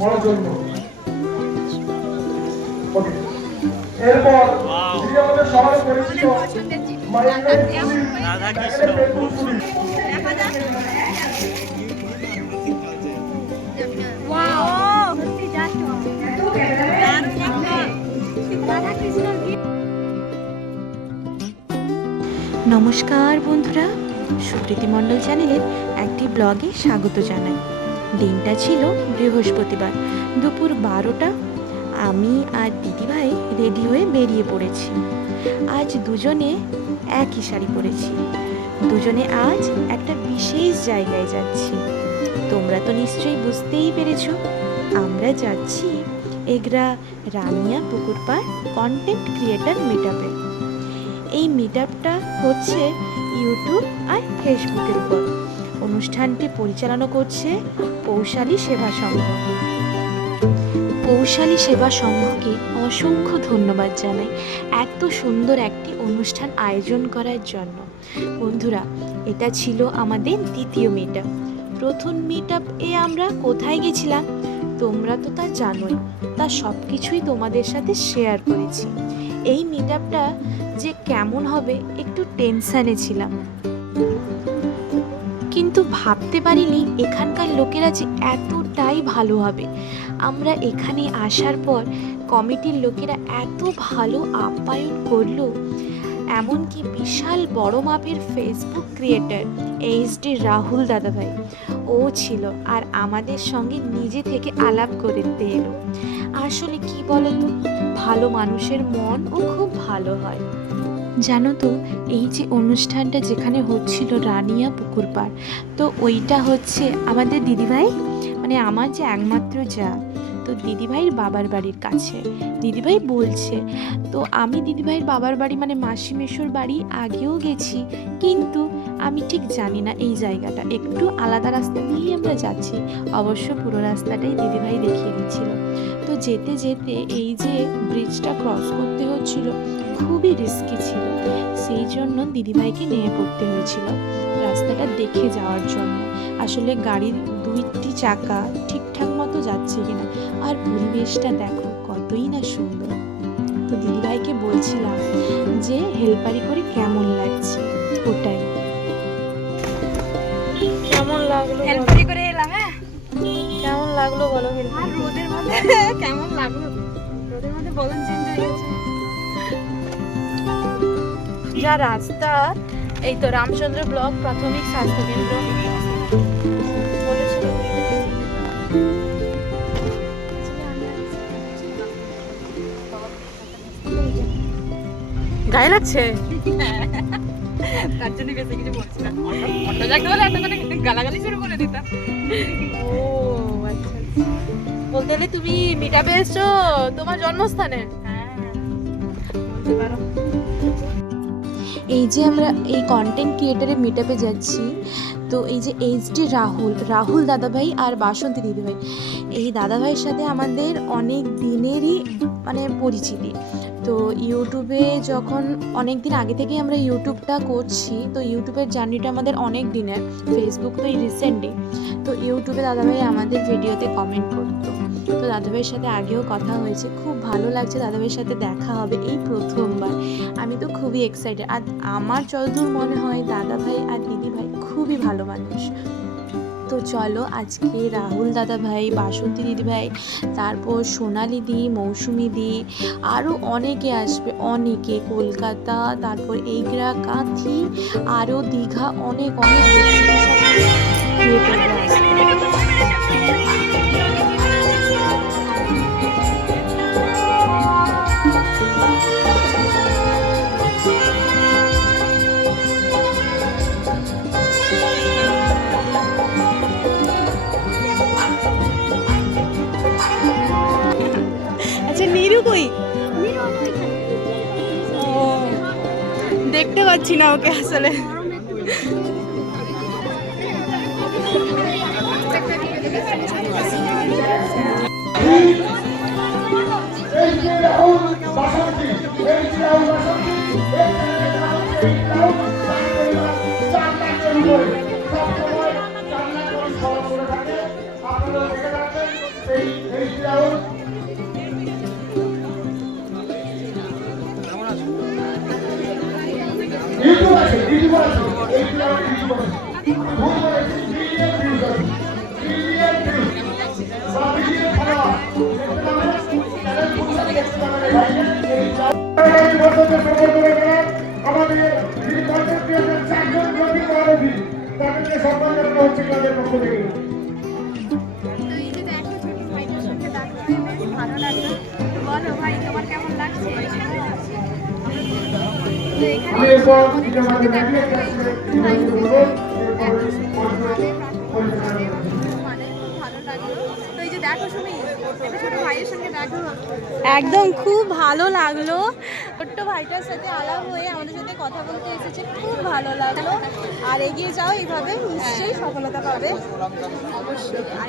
পড়ার জন্য। এরপর যিনি আমাদের সবার পরিচিত মায়ের রাধাকৃষ্ণ। নমস্কার বন্ধুরা সুপ্রীতি মণ্ডল চ্যানেলের একটি ব্লগে স্বাগত জানাই। দিনটা ছিল বৃহস্পতিবার। দুপুর বারোটা আমি আর দিদিভাই রেডি হয়ে বেরিয়ে পড়েছি। আজ দুজনে একই শাড়ি পরেছি। দুজনে আজ একটা বিশেষ জায়গায় যাচ্ছি। তোমরা তো নিশ্চয়ই বুঝতেই পেরেছ, আমরা যাচ্ছি এগরা রানিয়া পুকুরপাড় কন্টেন্ট ক্রিয়েটার মিটআপে এই মিটআপটা হচ্ছে ইউটিউব আর ফেসবুকের উপর। অনুষ্ঠানটি পরিচালনা করছে পৌশালী সেবা সংঘ। পৌশালী সেবা সংঘকে অসংখ্য ধন্যবাদ জানাই এত সুন্দর একটি অনুষ্ঠান আয়োজন করার জন্য। বন্ধুরা, এটা ছিল আমাদের দ্বিতীয় মিট প্রথম মিট এ আমরা কোথায় গেছিলাম? তোমরা তো তা জানোই, তা সব কিছুই তোমাদের সাথে শেয়ার করেছি। এই মিট যে কেমন হবে একটু টেনশানে ছিলাম। কিন্তু ভাবতে পারিনি এখানকার লোকেরা যে এতটাই ভালো হবে। আমরা এখানে আসার পর কমিটির লোকেরা এত ভালো আপ্যায়ন করল, এমনকি বিশাল বড় মাপের ফেসবুক ক্রিয়েটার এইচডি রাহুল দাদাভাই, ও ছিল আর আমাদের সঙ্গে নিজে থেকে আলাপ করতে এলো। আসলে কি বলতো, ভালো মানুষের মন ও খুব ভালো হয়। জানো তো, এই যে অনুষ্ঠানটা যেখানে হচ্ছিল রানিয়া পুকুর পাড়, তো ওইটা হচ্ছে আমাদের দিদিভাই মানে আমার যে একমাত্র যা, তো দিদিভাইয়ের বাবার বাড়ির কাছে। দিদিভাই বলছে, তো আমি দিদিভাইয়ের বাবার বাড়ি মানে মাসি বাড়ি আগেও গেছি, কিন্তু আমি ঠিক জানি না এই জায়গাটা। একটু আলাদা রাস্তা দিয়েই আমরা যাচ্ছি। অবশ্য পুরো রাস্তাটাই দিদিভাই দেখিয়ে দিচ্ছিল। তো যেতে যেতে এই যে ব্রিজটা ক্রস করতে হচ্ছিল খুবই রিস্কি ছিল। সেই জন্য দিদিভাইকে নিয়ে পড়তে হয়েছিল রাস্তাটা দেখে যাওয়ার জন্য। আসলে গাড়ির দুইটি চাকা ঠিকঠাক মতো যাচ্ছে কিনা আর পরিবেশটা দেখো কতই না সুন্দর। তো দিদিভাইকে বলছিলাম যে হেলপারি করে কেমন লাগছে? ওটাই। কেমন লাগল বলো? করে এলাম হ্যাঁ। কেমন লাগল বলো? আর রোদের মধ্যে কেমন লাগল? রোদের মধ্যে বলুন চেঞ্জ হয়ে গেছে। যা রাস্তা এই তো রামচন্দ্র ব্লক প্রাথমিক স্বাস্থ্য কেন্দ্র। গায়ে লাগছে? তার জন্য বেশি কিছু বলছি না। অটো যাকে বলে এতক্ষণে গালাগালি শুরু করে দিতাম। ও আচ্ছা আচ্ছা। বলতে গেলে তুমি মিটাপে এসছো তোমার জন্মস্থানে? হ্যাঁ। বলতে পারো। এই যে আমরা এই কন্টেন্ট ক্রিয়েটারের মিটআপে যাচ্ছি, তো এই যে এইচ ডি রাহুল রাহুল দাদাভাই আর বাসন্তী দিদিভাই, এই দাদাভাইয়ের সাথে আমাদের অনেক দিনেরই মানে পরিচিতি। তো ইউটিউবে যখন অনেক দিন আগে থেকেই আমরা ইউটিউবটা করছি, তো ইউটিউবের জার্নিটা আমাদের অনেক দিনের। ফেসবুক তো এই রিসেন্টলি তো ইউটিউবে দাদাভাই আমাদের ভিডিওতে কমেন্ট করতো। তো দাদাভাইয়ের সাথে আগেও কথা হয়েছে। খুব ভালো লাগছে দাদাভাইয়ের সাথে দেখা হবে। এই তো খুবই এক্সাইটেড আর আমার যতদূর মনে হয় দাদা ভাই আর দিদি ভাই খুবই ভালো মানুষ। তো চলো, আজকে রাহুল দাদা ভাই বাসন্তী দিদি ভাই তারপর সোনালি দি, মৌসুমি দি আরও অনেকে আসবে, অনেকে কলকাতা, তারপর এইগ্রা, কাঁথি আরও দীঘা, অনেক অনেক। como que hacerle... তাদেরকে সম্মান জানানো হচ্ছে ক্লাবের পক্ষ থেকে ভালো লাগল বলো ভাই তোমার কেমন একদম খুব ভালো লাগল। ছোট্ট ভাইটার সাথে আলাপ হয়ে আমাদের সাথে কথা বলতে এসেছে, খুব ভালো লাগল। আর এগিয়ে যাও এইভাবে নিশ্চয়ই সফলতা পাবে। অবশ্যই। আর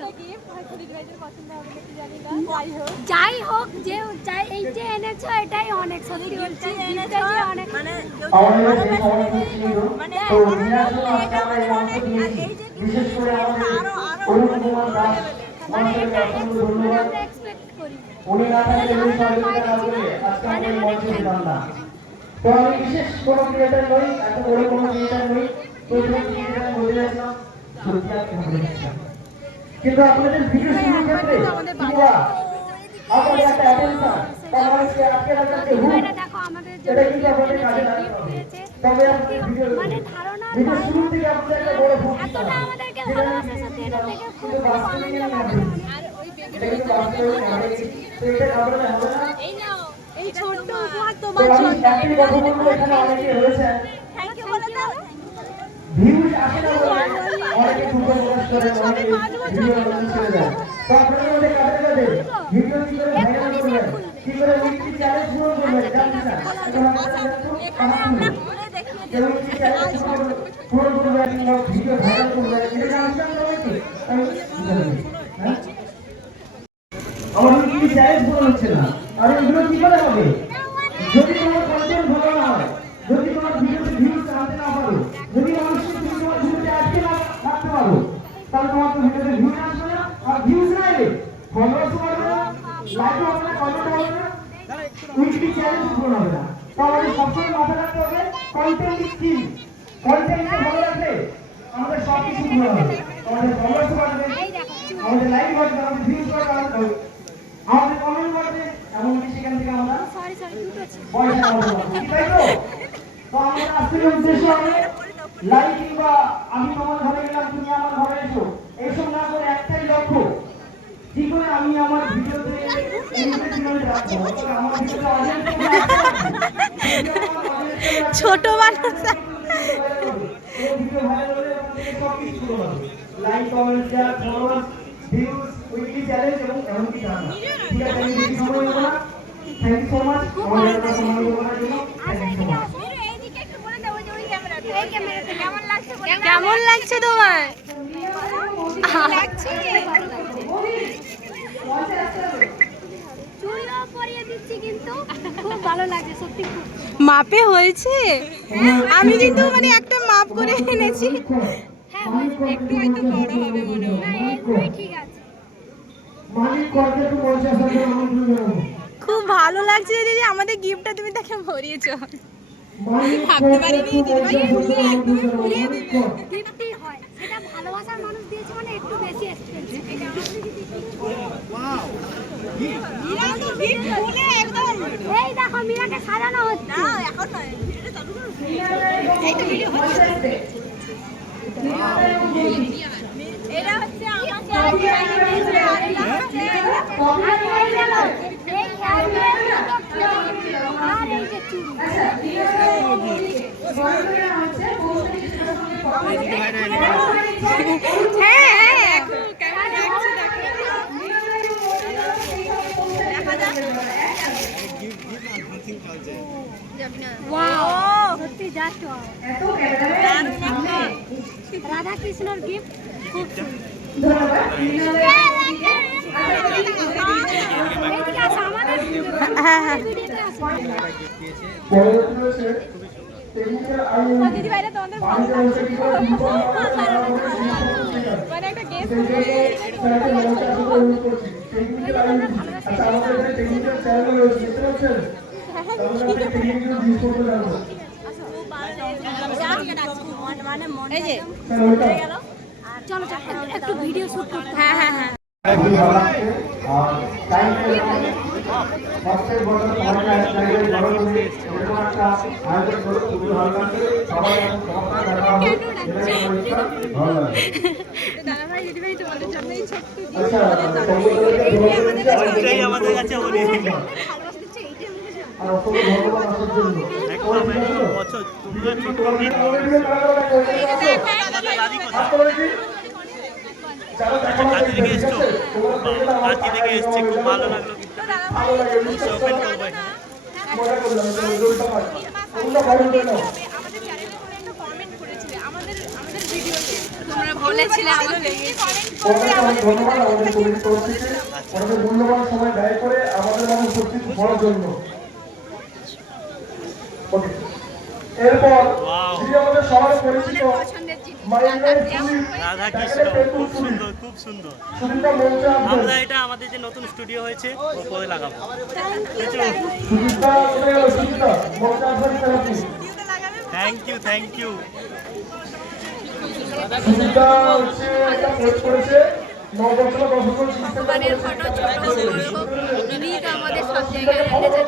যাই হোক। যে যাই এই যে এনেছো এটাই অনেক সত্যি বলছি অনেক মানে আমাদের এই সময় ছিল তো জিনার জন্য আজকে আমরা এই অংশ নিয়েছি বিশেষ করে আমাদের অরুণ কুমার দাস মহাশয়কে অসংখ্য ধন্যবাদ। এক্সপেক্ট করি। উনি না থাকলে উনি সহযোগিতা না আজকে আমরা মঞ্চে ছিলাম না তো আমি বিশেষ কোনো ক্রিয়েটার নই এত বড় কোনো ক্রিয়েটার নই। প্রথমে ক্রিয়েটার বলে যাচ্ছিলাম সত্যি আর ভালো লাগছে না। কিন্তু আপনাদের ভিডিও শুরুর ক্ষেত্রে কিংবা আপনাদের একটা অ্যাটেনশন মানুষকে আটকে রাখার যে হুক এটা দেখো আমাদের জন্য কিন্তু আপনাদের কাজে লাগাতে হবে তবে আপনাদের ভিডিও মানে ধারণার ভিডিও শুরু থেকে আপনাদের একটা বড় ভুল এতটা আমাদেরকে ভালোবাসে সত্যি এটা থেকে খুব কিন্তু আনন্দ লাগে হবে এটা কিন্তু বাস্তবে নিয়ে। হবে তো এটা ঘাবড়ালে হবে না এই নাও। এই ছোট্ট উপহার তোমার জন্য। এখানে অনেকে রয়েছেন থ্যাংক ইউ বলে দাও ভিউজ আসে না বলে অনেকে দুঃখ প্রকাশ করে অনেকে ভিডিও বন্ধ ছেড়ে দেয় তো আপনাদের মধ্যে কাদের কাদের ভিডিও কি করে ভাইরাল করবেন কি করে উইকলি চ্যালেঞ্জ পূরণ করবেন জানতে চান এখন আপনারা এখানে আমরা ঘুরে দেখিয়ে যে উইকলি চ্যালেঞ্জ পূরণ করবেন কিংবা ভিডিও ভাইরাল করবেন এটা জানতে চান কি আমি হ্যাঁ চ্যালেঞ্জ পূরণ হচ্ছে না? আর এগুলো কি করে হবে যদি তোমার কন্টেন্ট ভালো না হয় যদি তোমার ভিডিওতে ভিউজ আনতে না পারো যদি মানুষকে তুমি তোমার ভিডিওতে আটকে না রাখতে পারো তাহলে তোমার তো ভিডিওতে ভিউজ আসবে না আর ভিউজ না এলে ফলোয়ার্স বাড়বে না লাইক হবে না কমেন্ট হবে না উইকলি চ্যালেঞ্জ পূরণ হবে না। তো আমাদের সবসময় মাথায় রাখতে হবে কন্টেন্ট ইজ কি কন্টেন্টকে ভালো রাখলে আমাদের সব কিছু ভালো হবে। আমাদের ফলোয়ার্স বাড়বে আমাদের লাইক বাড়বে আমাদের ভিউজ বাড়বে আমাদের কমেন্ট বাড়বে এমনকি সেখান থেকে আমরা সরি সরি দুটো ছিল পয়সা পারব, তাই তো? তো আমাদের আজকের উদ্দেশ্য হবে লাইক কিংবা আমি তোমার ঘরে গেলাম তুমি আমার ঘরে এসো। এইসব না করে একটাই লক্ষ্য কি করে আমি আমার ভিডিওতে ছোট মানুষ ভিডিও ভাইরাল হলে ওখান থেকে সব কিছু শুরু হবে like comment share followers views weekly challenge এবং এমনকি জানা ঠিক আছে আমি বেশি সময় নেব না। থ্যাংক ইউ সো মাচ আমাদের একটা সময় দেওয়ার জন্য থ্যাংক ইউ সো মাচ এইদিকে একটু বলে দাও ওই যে ওই ক্যামেরাতে এই ক্যামেরাতে কেমন লাগছে বলে দাও। কেমন লাগছে তোমার লাগছে চুড়িও পরিয়ে দিচ্ছি কিন্তু খুব ভালো লাগছে সত্যি মাপে হয়েছে? আমি কিন্তু মানে একটা মাপ করে এনেছি। হ্যাঁ একটু হয়তো বড় হবে মনে হয়। ঠিক আছে। খুব ভালো লাগছে দিদি আমাদের গিফটটা তুমি তাকে ভরিয়েছ। ভাবতে পারিনি দিদিভাই, একদমই হয় সেটা ভালোবাসার মানুষ দিয়েছে মানে একটু বেশি এক্সপেন্সিভ এটা হচ্ছে আমাকে আইডিয়া দিয়েছে আল্লাহ আর এই যে চুড়ি হ্যাঁ হ্যাঁ। কেমন লাগছে দেখো রাধা কৃষ্ণর গিফট খুব এদিকে আসো, দিদি ভাইরা তোমাদের বিপদ মানে একটা আইন আচ্ছা মানে মনে চলো একটু ভিডিও শুট করতে হ্যাঁ হ্যাঁ হ্যাঁ। আচ্ছা আমাদের কাছে বছর থেকে এসছো কাছে থেকে এসছে খুব ভালো লাগল কিন্তু ওপেন করব আমাদের চ্যানেলে কোনো একটা কমেন্ট করেছিলে আমাদের আমাদের ভিডিওতে বলেছিলে আমাদের কমেন্ট করবে আমাদের ধন্যবাদ আমাদের কমিটি তরফ থেকে আমাদের মূল্যবান সময় ব্যয় করে আমাদের মাঝে উপস্থিত হওয়ার জন্য এরপর যিনি আমাদের সবার পরিচিত পছন্দের রাধা কৃষ্ণ খুব সুন্দর। আমরা এটা আমাদের যে নতুন স্টুডিও হয়েছে ওপরে লাগাবো। থ্যাংক ইউ থ্যাংক ইউ ভগবানের ফটো ছোট বড় আমাদের সব জায়গায় রেখে আমাদের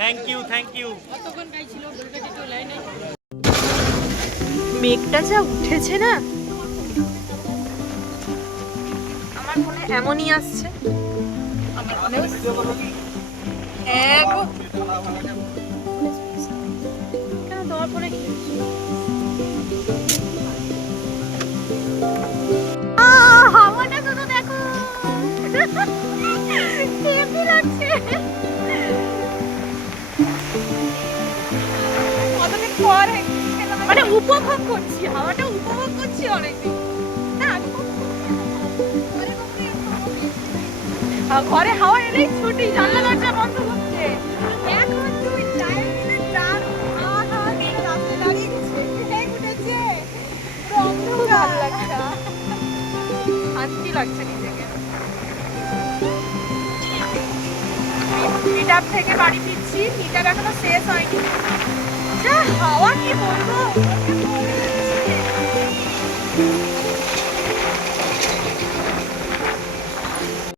থ্যাংক ইউ থ্যাংক ইউ মেঘটা যা উঠেছে না? আমার হয় এমনই আসছে। হ্যাঁ ফোনে কি? দেখো। লাগছে? উপভোগ করছি হাওয়াটা উপভোগ করছি অনেকদিন। না ঘরে হাওয়া এলেই ছুটি জানলা দরজা বন্ধ করছে এখন তুই চায়ের দিলে চার আহা দাঁড়িয়ে উঠেছে পুরো অন্ধকার। লাগছে। শান্তি লাগছে নিজেকে। মিট থেকে বাড়ি ফিরছি। মিট এখনও শেষ হয়নি। যা হাওয়া কি বলব?